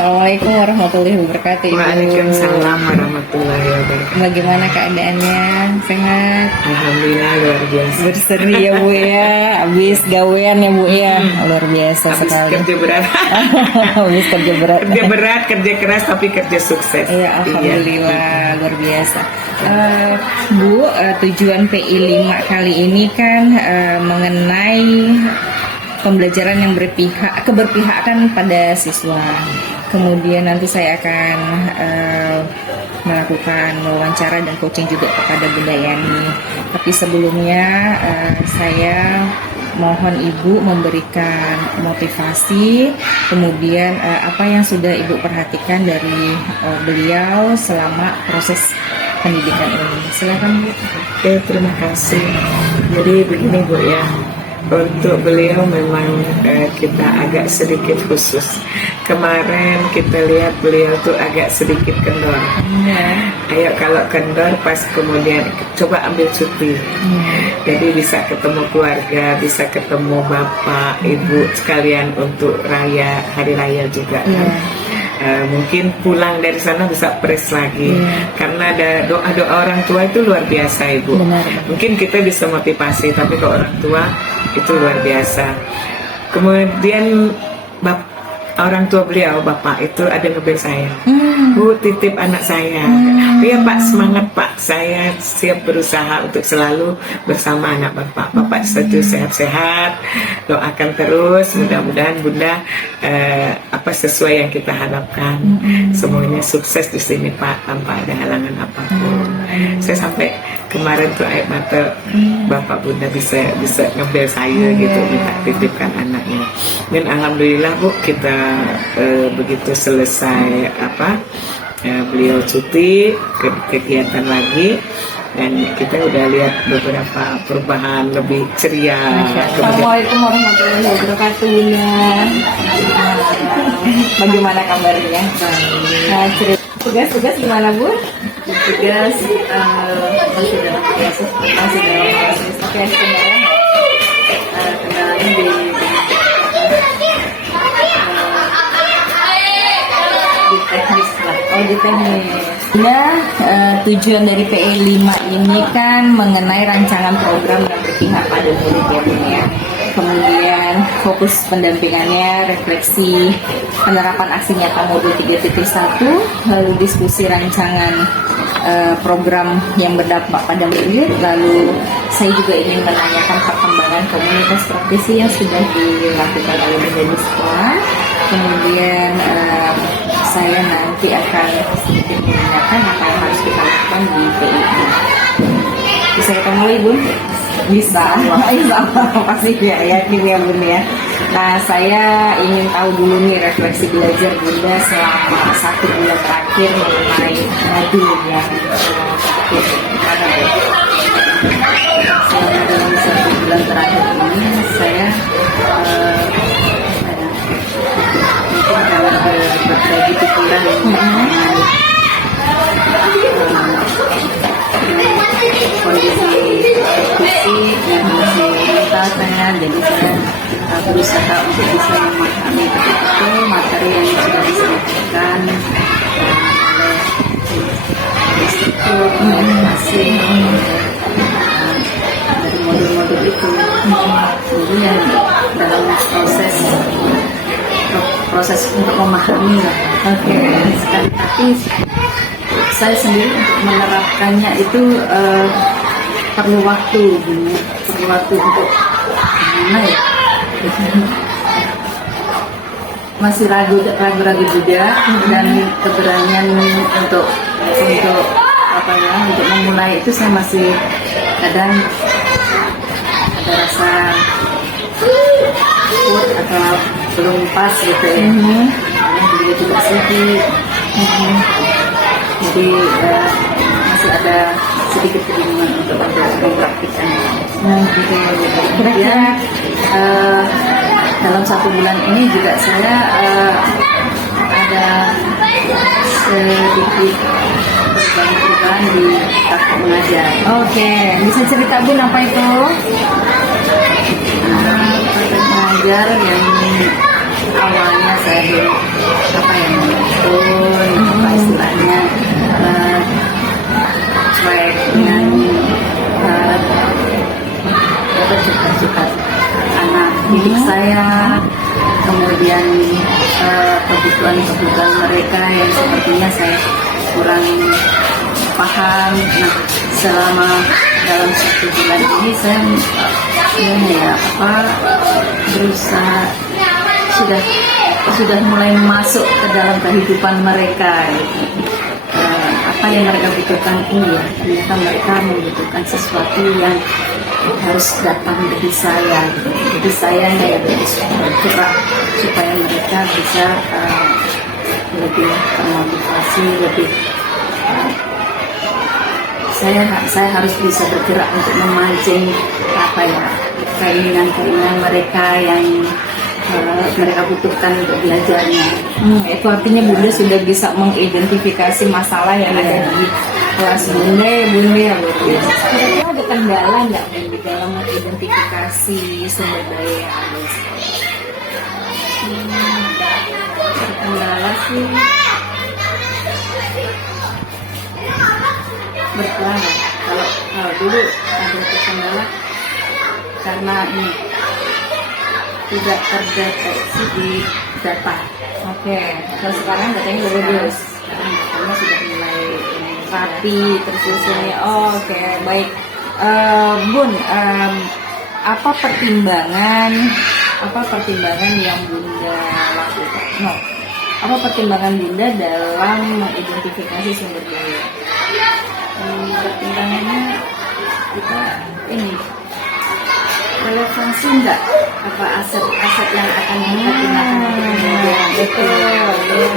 Assalamualaikum warahmatullahi wabarakatuh. Ibu. Waalaikumsalam warahmatullahi wabarakatuh. Bagaimana keadaannya? Sehat? Alhamdulillah luar biasa. Berseri ya Bu ya. Habis gawean ya Bu ya. Luar biasa Habis sekali. kerja berat. Habis kerja berat. Kerja berat, kerja keras tapi kerja sukses. Iya, alhamdulillah luar biasa. Bu, tujuan PI 5 kali ini kan mengenai pembelajaran yang keberpihakan pada siswa. Kemudian nanti saya akan melakukan wawancara dan coaching juga kepada Bunda Yani. Tapi sebelumnya saya mohon Ibu memberikan motivasi, kemudian apa yang sudah Ibu perhatikan dari beliau selama proses pendidikan ini. Silakan Bu. Oke, terima kasih. Jadi begini Bu ya. Untuk beliau memang kita agak sedikit khusus. Kemarin kita lihat beliau tuh agak sedikit kendor. Ayo kalau kendor pas kemudian coba ambil cuti. Jadi bisa ketemu keluarga, bisa ketemu bapak, ibu sekalian untuk hari raya juga kan. Mungkin pulang dari sana bisa press lagi karena ada doa orang tua itu luar biasa Ibu. Benar. Mungkin kita bisa motivasi tapi kalau orang tua itu luar biasa. Kemudian orang tua beliau bapak itu ada ngebel saya, Bu titip anak saya. Iya Pak, semangat Pak, saya siap berusaha untuk selalu bersama anak bapak. Bapak sehat-sehat, doakan terus, mudah-mudahan Bunda sesuai yang kita harapkan. Semuanya sukses di sini Pak, tanpa ada halangan apapun. Saya sampai kemarin tuh air mata bapak Bunda bisa ngebel saya gitu, minta titipkan anaknya. Dan alhamdulillah Bu, kita begitu selesai beliau cuti ke kegiatan lagi dan kita udah lihat beberapa perubahan lebih ceria. Assalamualaikum warahmatullahi wabarakatuh Bunda. Bagaimana kabarnya? Tugas gimana Bu? Tugas masih dalam proses. Oke, sebenarnya Kendalanya di teknis lah. di teknis. Nah, tujuan dari PI 5 ini kan mengenai rancangan program yang berpihak pada murid ya Bun ya. Kemudian fokus pendampingannya, refleksi, penerapan aksi nyata modul 3.1, lalu diskusi rancangan program yang berdampak pada murid, lalu saya juga ingin menanyakan perkembangan komunitas praktisi yang sudah dilakukan oleh Bunda di sekolah. Kemudian saya nanti akan sedikit menanyakan apa yang harus kita lakukan di PI. Bisa kita mulai Bun? Bisa pasti ya, yakin ya Bun ya. Nah, saya ingin tahu dulu nih refleksi belajar Bunda selama 1 bulan terakhir mengenai modul yang Selama dalam 1 bulan terakhir ini saya mungkin kalau berbagi pikiran mengenai kondisi fisik dan kondisi mental saya, jadi saya berusaha untuk bisa memahami betul materi yang sudah disampaikan oleh instruktur masing dari modul-modul itu. Kemudian dalam proses untuk memahami lah. Tapi saya sendiri untuk menerapkannya itu perlu waktu untuk gimana ya? Masih ragu-ragu juga dan keberanian untuk memulai itu saya masih kadang ada rasa takut atau belum pas gitu ya. Beliau juga sedikit, jadi masih ada sedikit kebingungan untuk mempraktikkannya. Kemudian dalam 1 bulan ini juga saya ada sedikit perubahan di takut mengajar. Oke, bisa cerita Bun apa itu? Praktek mengajar yang awalnya saya suka anak didik saya, kemudian kebutuhan-kebutuhan mereka yang sepertinya saya kurang paham. Nah, selama dalam 1 bulan ini saya berusaha sudah mulai masuk ke dalam kehidupan mereka. Apa yang mereka butuhkan ini ya, ternyata mereka membutuhkan sesuatu yang harus datang dari saya. Jadi saya yang harus bergerak supaya mereka bisa lebih termotivasi, lebih saya harus bisa bergerak untuk memancing keinginan mereka yang mereka butuhkan untuk belajarnya. Itu artinya Bunda sudah bisa mengidentifikasi masalah yang ada di kelas Bunda ya luar biasa. Kira-kira ada kendala nggak di dalam mengidentifikasi sumber daya yang ada? Kendala sih berkelana. Kalau dulu ada kendala karena ini tidak terdeteksi di data. Oke, kalau sekarang datanya udah bagus. Sekarang datanya sudah mulai Rapi, tersusun. Oke, baik. Bun, apa pertimbangan yang Bunda lakukan? Apa pertimbangan Bunda dalam mengidentifikasi sumber daya? Pertimbangannya kita ini relevansi enggak apa aset-aset yang akan kita gunakan untuk kemudian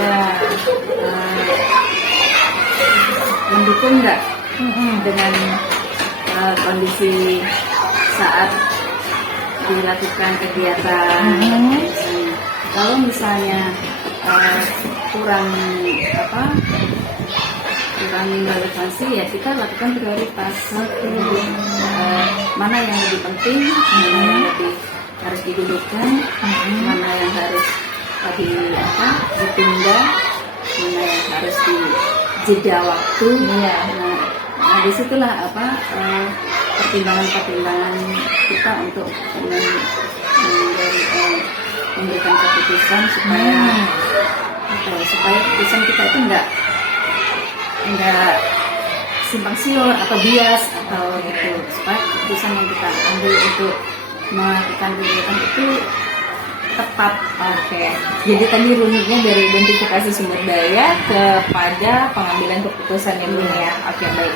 mendukung enggak dengan kondisi saat dilakukan kegiatan. Kalau misalnya kurang relevansi ya kita lakukan prioritas. Mana yang lebih penting, mana yang lebih harus didudukkan, mana yang harus ditunda, mana yang harus dijeda waktu. Nah disitulah pertimbangan kita untuk memberikan keputusan supaya keputusan kita itu enggak simpang siur atau bias atau gitu, supaya keputusan yang kita ambil untuk melakukan kegiatan itu tepat. Oke. Jadi tadi rumitnya dari identifikasi sumber daya kepada pengambilan keputusan yang ya. Oke, baik.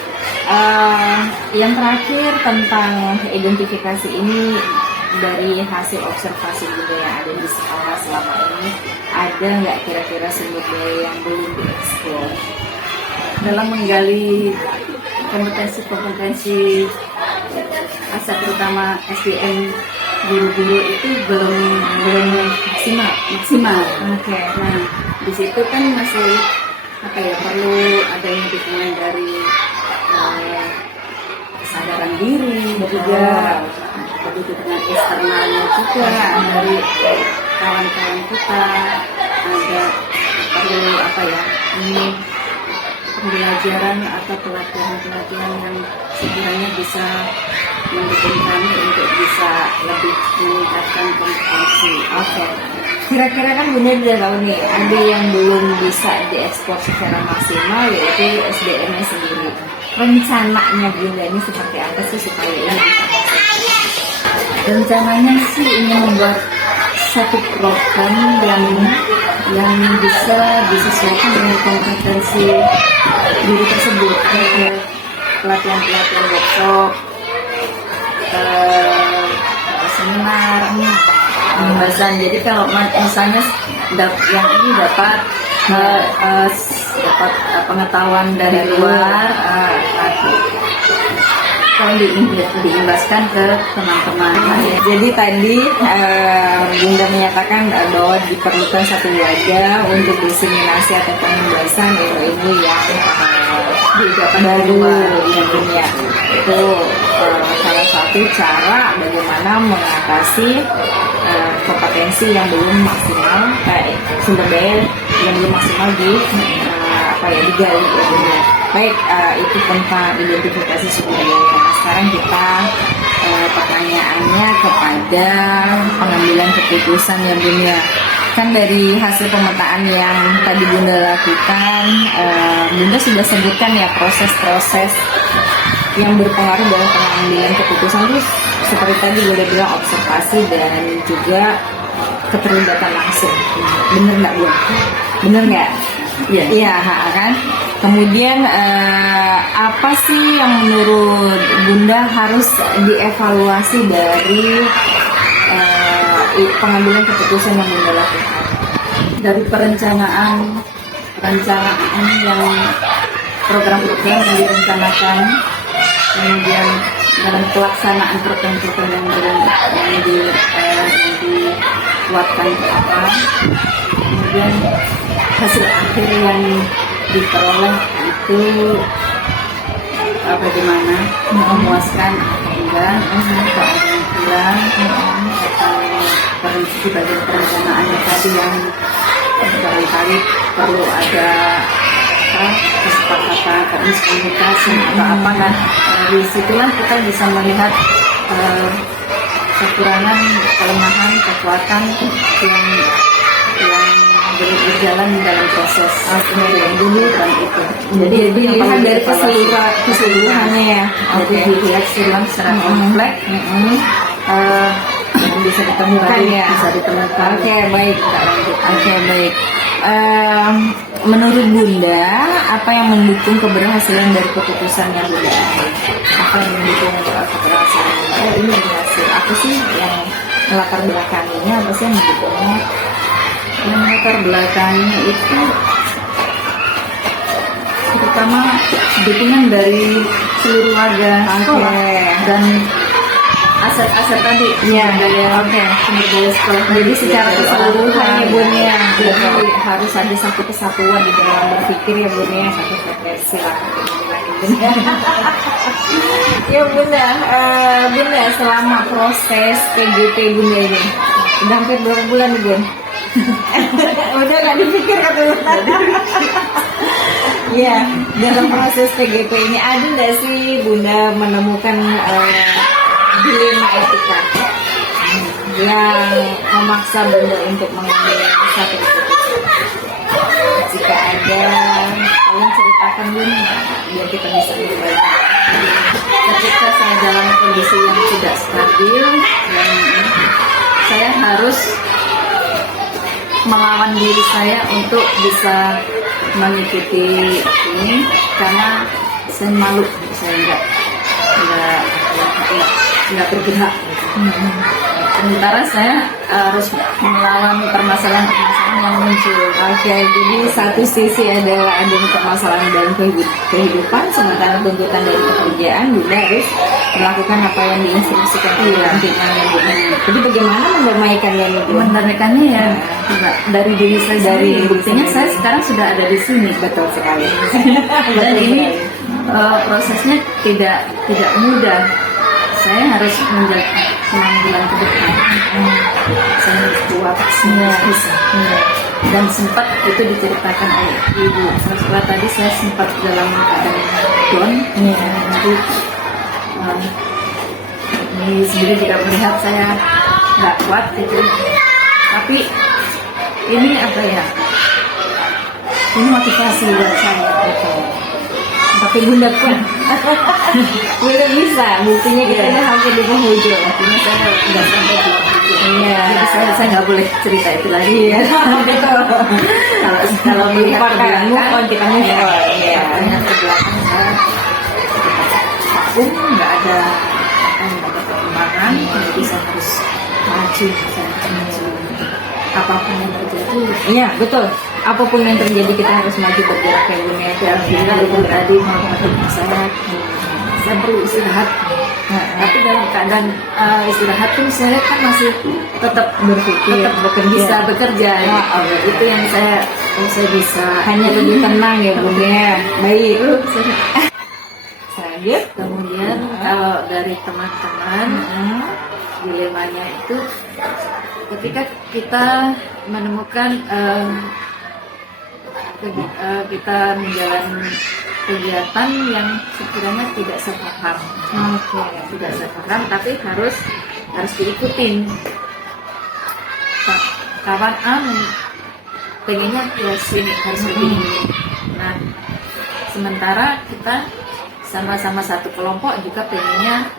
Yang terakhir tentang identifikasi ini, dari hasil observasi Bunda yang ada di sekolah selama ini, ada nggak kira-kira sumber daya yang belum dieksplor? Dalam menggali kompetensi aset terutama SDM guru-guru itu belum maksimal. Oke. Nah di situ kan masih perlu adanya dukungan dari kesadaran diri juga, dukungan eksternalnya juga dari kawan-kawan kita. Ada perlu pembelajaran atau pelatihan yang sekiranya bisa mendukung kami untuk bisa lebih meningkatkan kompetensi. Oke. Kira-kira kan Bunda udah tahu nih, ada yang belum bisa diekspor secara maksimal yaitu SDM-nya sendiri. Rencananya Bunda ini seperti apa sih supaya ini bisa? Rencananya sih ingin membuat satu program yang bisa disesuaikan dengan kompetensi diri tersebut, pelatihan workshop, seminar, pembahasan. Jadi kalau misalnya yang ini dapat pengetahuan dari luar, kalau diimbaskan ke teman-teman. Jadi tadi Bunda menyatakan bahwa diperlukan satu wadah untuk diseminasi atau pembahasan ilmu-ilmu yang baru yang dunia. Itu salah satu cara bagaimana mengatasi kompetensi yang belum maksimal, sumber daya yang belum maksimal digali ya Bunda. Baik, itu tentang identifikasi sumber daya. Sekarang kita pertanyaannya kepada pengambilan keputusan ya Bun ya. Kan dari hasil pemetaan yang tadi Bunda lakukan, Bunda sudah sebutkan ya proses-proses yang berpengaruh dalam pengambilan keputusan itu seperti tadi Bunda bilang observasi dan juga keterlibatan langsung. Bener nggak Bun? Bener nggak? Iya. Iya kan. Kemudian apa sih yang menurut Bunda harus dievaluasi dari pengambilan keputusan yang Bunda lakukan? Dari perencanaan yang program-program yang direncanakan, kemudian dalam pelaksanaan program-program yang dibuatkan itu apa, kemudian hasil akhir yang diperoleh itu bagaimana, memuaskan atau enggak, atau ada yang kurang, atau di bagian perencanaannya tadi yang barangkali perlu ada kesepakatan, komunikasi atau apa kan. Dari situlah kita bisa melihat kekurangan, kelemahan, kekuatan yang berjalan dalam proses yang dulu dan itu. Jadi dilihat dari keseluruhannya ya. Jadi dilihat secara kompleks. Yang bisa ditemukan ya. Bisa ditemukan. Oke, baik. Oke, baik. Menurut Bunda, apa yang mendukung keberhasilan dari keputusan yang Bunda ambil? Apa yang mendukung keberhasilan? Ini berhasil. Apa sih yang melatar belakangnya? Apa sih yang mendukungnya? Yang latar belakangnya itu terutama dukungan dari seluruh warga dan aset-aset tadi sumber daya sekolah. Jadi secara keseluruhan ya Bun ya, jadi harus ada satu kesatuan di dalam berpikir ya Bun ya, satu frekuensi lah. Ya Bunda, Bunda selama proses PGP Bunda ini udah hampir 2 bulan nih Bun. Udah gak dipikir kata Bunda. Ya, dalam proses PGP ini ada nggak sih Bunda menemukan dilema etika yang memaksa Bunda untuk mengambil satu keputusan? Jika ada, tolong ceritakan Bun biar kita bisa berbagi. Ketika saya dalam kondisi yang tidak stabil dan saya harus melawan diri saya untuk bisa mengikuti ini karena saya malu, saya nggak bergerak. Sementara saya harus melawan permasalahan-permasalahan yang muncul. Oke, jadi satu sisi adalah adanya permasalahan dalam kehidupan, sementara tuntutan dari pekerjaan Bunda harus melakukan apa yang diinstruksikan oleh pimpinannya Bunda. Jadi bagaimana mendamaikannya nih Bunda? Mendamaikannya ya dari diri saya, dari buktinya saya sekarang sudah ada di sini. Betul sekali. Dan ini prosesnya tidak mudah. Saya harus menjaga 6 bulan ke depan. Saya harus kuat, bisa. Dan sempat itu diceritakan oleh ibu. Setelah tadi saya sempat dalam keadaan down. Jadi ini sendiri juga melihat saya nggak kuat gitu. Tapi ini apa ya? Ini motivasi buat saya. Tapi Bunda kuat. Bunda bisa, buktinya kita udah hampir di penghujung. Artinya saya nggak sampai di Iya. Jadi saya nggak boleh cerita itu lagi. Iya. Kalau melihat ke belakang, kita move on. Iya. Melihat ke belakang saya vakum, nggak ada perkembangan. Jadi saya harus maju. Apapun yang terjadi. Iya, betul. Apapun yang terjadi kita harus maju bergerak kayak Bunda ya. Walaupun tadi mau saya perlu istirahat. Tapi dalam keadaan istirahat pun saya kan masih tetap berpikir, bisa bekerja. Itu yang saya bisa Hanya lebih tenang ya Bunda ya. Baik. Lanjut. Kemudian kalau dari teman-teman dilemanya itu ketika kita menemukan kita menjalani kegiatan yang sekiranya tidak sepaham. Tidak sepaham, tapi harus diikutin. Kawan A pengennya ke sini, harus begini. Nah, sementara kita sama-sama satu kelompok juga pengennya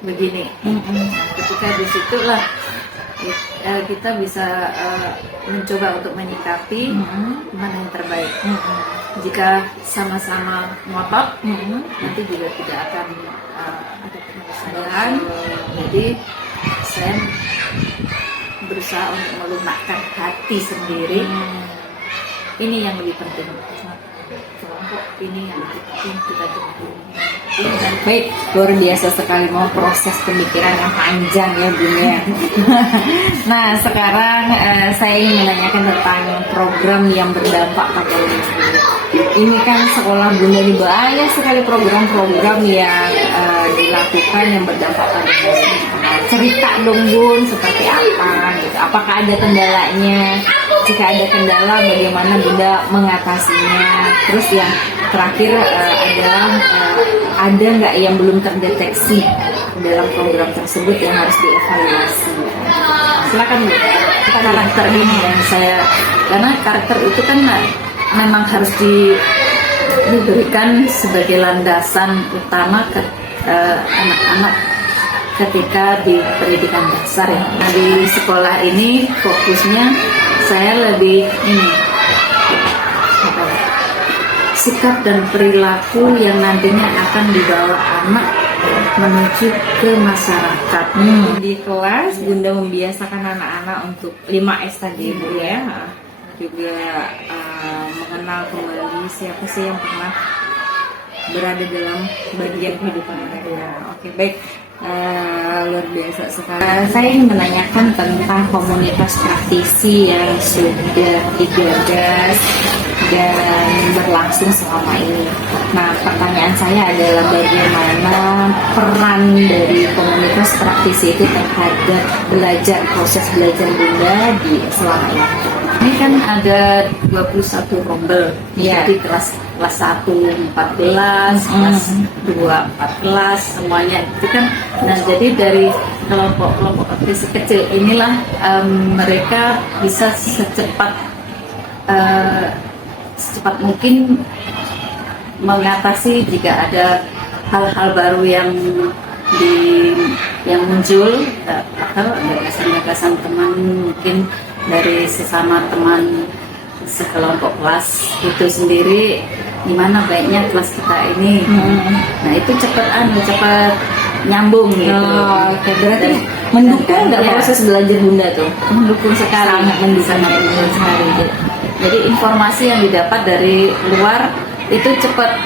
begini. Nah, ketika disitulah kita bisa mencoba untuk menyikapi mana yang terbaik. Jika sama-sama ngotot, nanti juga tidak akan ada penyelesaian. Jadi saya berusaha untuk melunakkan hati sendiri. Ini yang lebih penting. Kelompok ini yang lebih penting kita jemput. Baik, luar biasa sekali, mau proses pemikiran yang panjang ya Bunda ya. Nah sekarang saya ingin menanyakan tentang program yang berdampak pada murid. Ini kan sekolah Bunda ini banyak sekali program-program yang dilakukan yang berdampak pada murid. Cerita dong Bun, seperti apa gitu. Apakah ada kendalanya? Jika ada kendala, bagaimana Bunda mengatasinya? Terus yang terakhir adalah ada nggak yang belum terdeteksi dalam program tersebut yang harus dievaluasi? Silakan Bu. Karakter ini yang saya, karena karakter itu kan memang harus diberikan sebagai landasan utama ke anak-anak ketika di pendidikan dasar ya. Nah, di sekolah ini fokusnya saya lebih sikap dan perilaku yang nantinya akan dibawa anak menuju ke masyarakat. Di kelas Bunda membiasakan anak-anak untuk 5S tadi Bu ya, juga mengenal kembali siapa sih yang pernah berada dalam bagian kehidupan mereka. Oke, baik. Luar biasa sekali. Saya ingin menanyakan tentang komunitas praktisi yang sudah digagas dan berlangsung selama ini. Nah, pertanyaan saya adalah bagaimana peran dari komunitas praktisi itu terhadap proses belajar Bunda di selama ini? Ini kan ada 21 rombel, jadi kelas 1 14, kelas 2 14, semuanya itu kan. Nah, jadi dari kelompok praktisi kecil inilah mereka bisa secepat mungkin mengatasi jika ada hal-hal baru yang muncul, atau gagasan-gagasan teman mungkin dari sesama teman sekelompok kelas itu sendiri, gimana baiknya kelas kita ini. Nah, itu cepat nyambung gitu. Oke, berarti mendukung nggak proses belajar Bunda tuh? Mendukung sekali, sangat mendukung sekali. Jadi informasi yang didapat dari luar itu cepat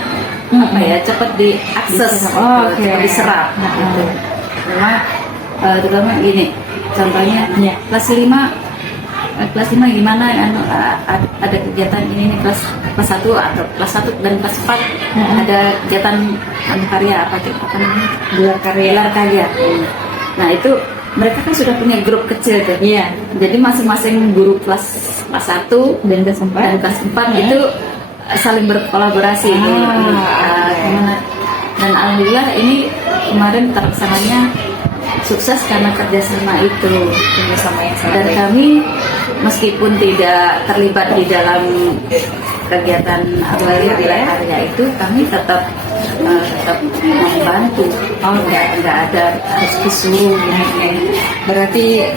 cepat diakses, cepat diserap. Gitu. Terutama gini, contohnya kelas 5 gimana ada kegiatan ini nih, kelas 1 atau kelas 1 dan kelas 4 ada kegiatan karya apa namanya, gelar karya. Nah, itu mereka kan sudah punya grup kecil tuh. Jadi masing-masing guru kelas 1 dan kelas 4 itu saling berkolaborasi. Dan alhamdulillah ini kemarin terlaksananya sukses karena kerjasama itu. Dan kami meskipun tidak terlibat di dalam kegiatan karya itu, kami tetap membantu. Nggak ada harus disuruh. Berarti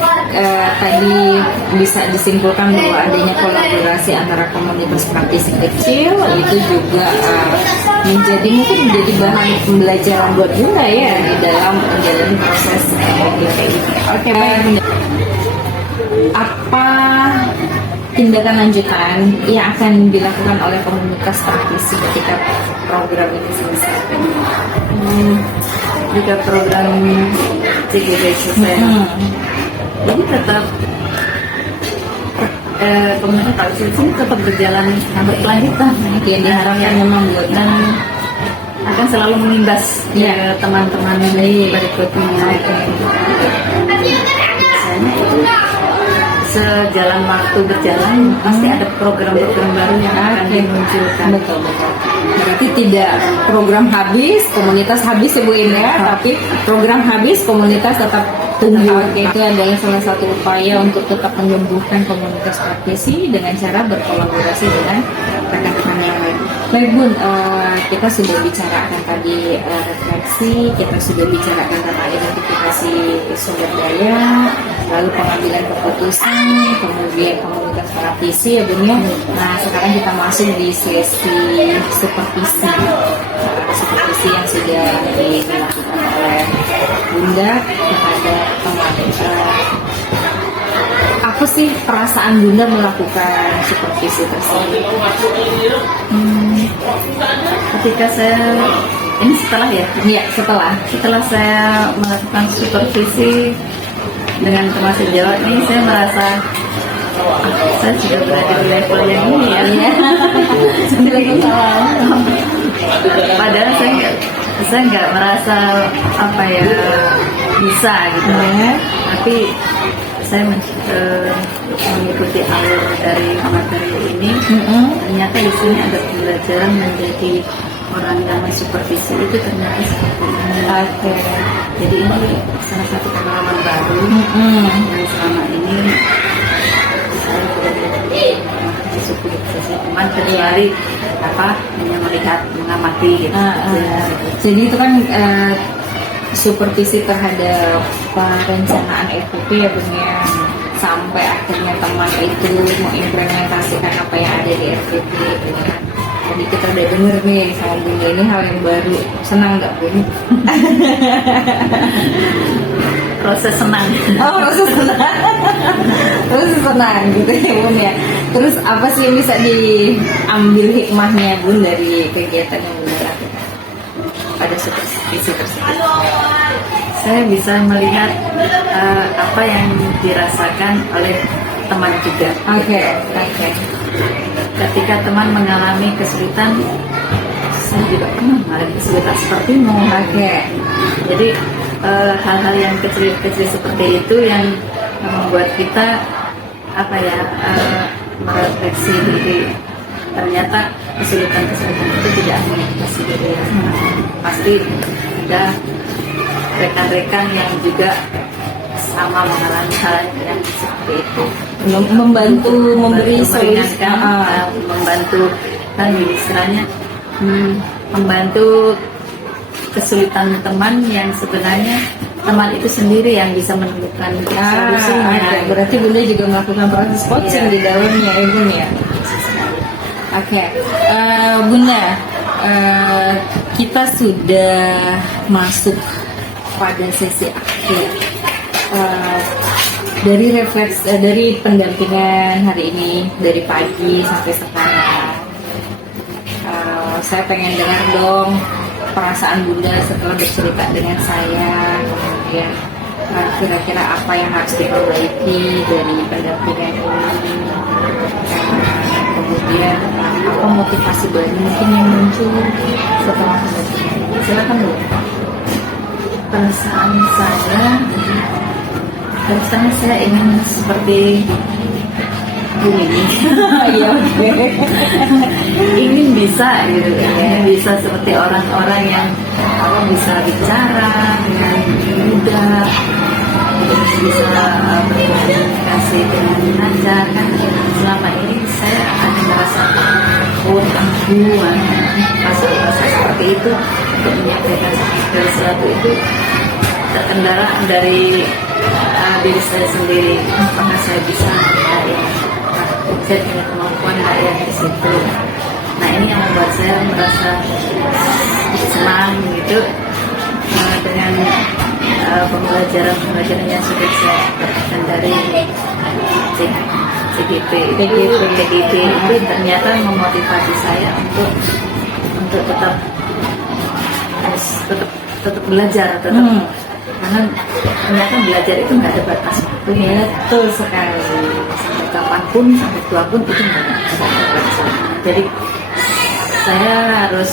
tadi bisa disimpulkan bahwa adanya kolaborasi antara komunitas praktisi kecil itu juga menjadi bahan pembelajaran buat Bunda ya di dalam menjalani proses kayak gitu. Oke, baik. Apa tindakan lanjutan yang akan dilakukan oleh komunitas praktisi ketika program ini selesai? Jika program CGD selesai, ini tetap komunitas praktisi ini tetap berjalan berkelanjutan. Yang diharapkan memang buat dan akan selalu mengimbas teman-teman berikutnya. Biasanya itu sejalan waktu berjalan pasti ada program-program baru yang akan dimunculkan. Betul. Berarti tidak program habis, komunitas habis ya Bu ya, tapi program habis, komunitas tetap tumbuh. Itu adalah salah satu upaya untuk tetap menyembuhkan komunitas praktisi dengan cara berkolaborasi dengan rekan-rekan yang lain. Baik Bun, kita sudah bicarakan tadi refleksi, kita sudah bicarakan tentang identifikasi sumber daya, lalu pengambilan keputusan, kemudian komunitas praktisi ya Bun ya. Nah sekarang kita masuk di sesi supervisi, supervisi yang sudah dilakukan oleh Bunda kepada teman. Apa sih perasaan Bunda melakukan supervisi tersebut? Ketika saya ini setelah ya, Iya, setelah saya melakukan supervisi dengan teman sejawat ini, saya merasa saya sudah berada di level yang ini ya. Padahal saya nggak merasa apa ya bisa gitu, tapi saya mengikuti alur dari materi ini. Ternyata di sini ada pembelajaran menjadi orang yang mensupervisi itu ternyata seperti ini. Jadi ini salah satu pengalaman baru yang selama ini saya tidak supervisi teman kecuali hanya melihat mengamati gitu. Jadi itu kan supervisi terhadap perencanaan FOP ya Bun ya, sampai akhirnya teman itu mengimplementasikan apa yang ada di FPP gitu kan. Jadi kita udah denger nih sama Bunda ini hal yang baru. Senang nggak Bun? Proses senang. Proses senang gitu ya Bun ya. Terus apa sih yang bisa diambil hikmahnya Bun dari kegiatan yang Bunda lakukan pada supervisi tersebut? Saya bisa melihat apa yang dirasakan oleh teman juga. Oke. Ketika teman mengalami kesulitan, saya juga pernah mengalami kesulitan sepertimu. Jadi hal-hal yang kecil-kecil seperti itu yang membuat kita merefleksi diri. Ternyata kesulitan-kesulitan itu tidak hanya kita sendiri. Pasti ada rekan-rekan yang juga sama mengalami hal yang seperti itu. Membantu memberi solusi, membantu kan istilahnya membantu kesulitan teman yang sebenarnya teman itu sendiri yang bisa menemukan solusinya. Berarti Bunda juga melakukan proses coaching di dalamnya ya Bun ya. Bunda, kita sudah masuk pada sesi akhir. Dari refleks dari pendampingan hari ini dari pagi sampai sekarang, saya pengen dengar dong perasaan Bunda setelah bercerita dengan saya, kemudian kira-kira apa yang harus diperbaiki dari pendampingan ini, kemudian apa motivasi baru mungkin yang muncul setelah pendampingan. Silakan Bu. Perasaan saya ingin seperti Bu ini. Ingin bisa gitu ya, bisa seperti orang-orang yang bisa bicara dengan mudah, bisa berkomunikasi dengan lancar kan. Selama ini saya ada merasa tangguhan, rasa seperti itu untuk menyampaikan sesuatu itu terkendala dari diri saya sendiri. Apakah saya bisa saya punya kemampuan ya di situ. Nah ini yang membuat saya merasa senang gitu dengan pembelajaran yang sudah saya dapatkan dari CGP itu ternyata memotivasi saya untuk tetap belajar karena ternyata belajar itu nggak ada batas waktu. Betul sekali. Sampai kapanpun, sampai tua pun itu nggak ada batas waktu. Jadi saya harus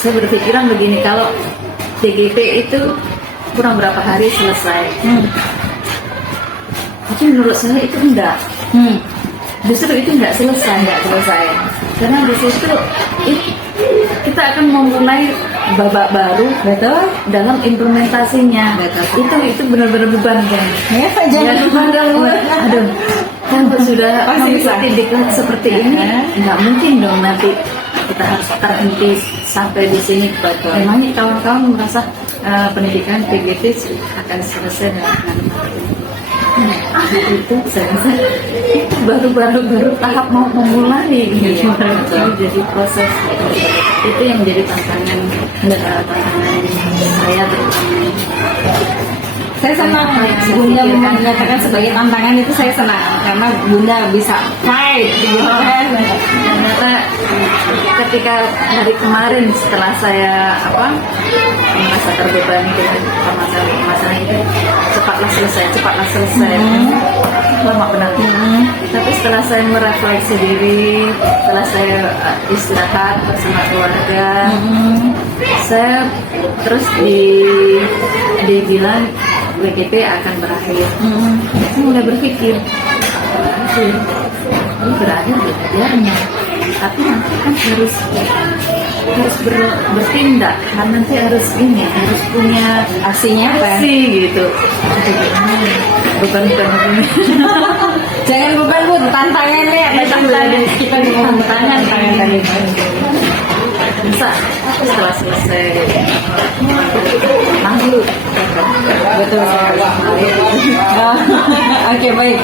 saya berpikiran begini, kalau TGP itu kurang berapa hari selesai. Tapi menurut saya itu enggak. Justru itu enggak selesai. Karena di situ kita akan memulai babak baru, betul, dalam implementasinya. Betul. Itu benar-benar beban kan. Ya, jangan aduh, kalau sudah mengikuti diklat seperti ini, nggak mungkin dong nanti kita harus terhenti sampai di sini. Betul. Memangnya kawan-kawan merasa pendidikan PGT akan selesai dengan itu saya rasa itu baru tahap mau memulai gitu. Jadi proses itu yang menjadi tantangan saya terutama. Saya senang Bunda mengatakan sebagai tantangan itu, saya senang karena Bunda bisa fight gitu kan. Ternyata ketika hari kemarin setelah saya merasa terbebani dengan masalah itu, cepatlah selesai. Lama benar. Tapi setelah saya merefleksi diri, setelah saya istirahat bersama keluarga, saya terus dibilang WGP akan berakhir. Saya mulai berpikir, ini berakhir biarnya, tapi nanti kan harus bertindak, kan nanti harus punya Aksinya apa? gitu. Bukan Jangan beban Bu, tantangannya kita ngomong tantangan tadi. bisa setelah selesai malu. Betul. Oke, baik.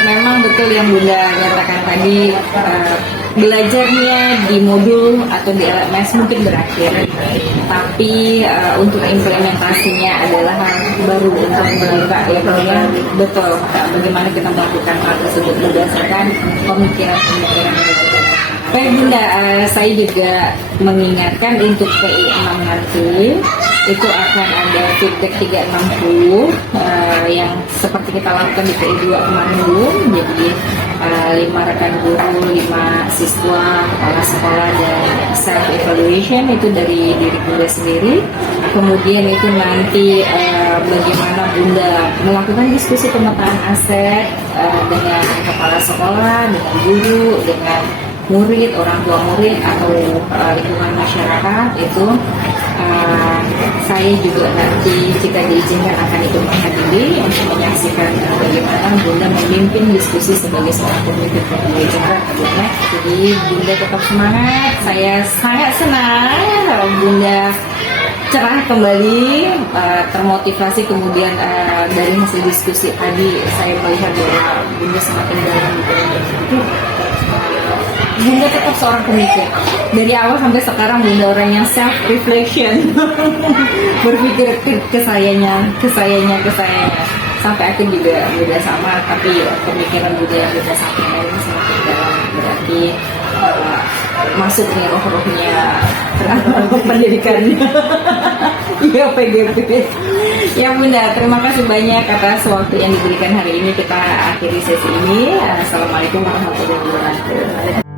Memang betul yang Bunda katakan tadi, belajarnya di modul atau di LMS mungkin berakhir, tapi untuk implementasinya adalah hal baru untuk membuka ya. Betul. Bagaimana kita melakukan hal tersebut berdasarkan pemikiran-pemikiran kita. Baik Bunda, saya juga mengingatkan untuk PI 6 nanti itu akan ada feedback 360 yang seperti kita lakukan di PI 2 kemarin. Jadi 5 rekan guru, 5 siswa, kepala sekolah, dan self evaluation itu dari diri Bunda sendiri. Kemudian itu nanti bagaimana Bunda melakukan diskusi pemetaan aset dengan kepala sekolah, dengan guru, dengan murid, orang tua murid, atau lingkungan masyarakat. Itu saya juga nanti jika diizinkan akan ikut menghadiri untuk menyaksikan bagaimana Bunda memimpin diskusi sebagai seorang pemimpin pembelajaran. Jadi Bunda tetap semangat. Saya sangat senang kalau Bunda cerah kembali, termotivasi. Kemudian dari hasil diskusi tadi saya melihat bahwa Bunda semakin dalam gitu. Bunda tetap seorang pemikir. Dari awal sampai sekarang Bunda orang yang self reflection, berpikir ke sayanya. Sampai akhir juga Bunda sama, tapi pemikiran Bunda yang Bunda sampaikan ini semakin dalam. Berarti masuk nih roh-rohnya pendidikannya. Iya, PGP. Ya Bunda, terima kasih banyak atas waktu yang diberikan hari ini. Kita akhiri sesi ini. Assalamualaikum warahmatullahi wabarakatuh.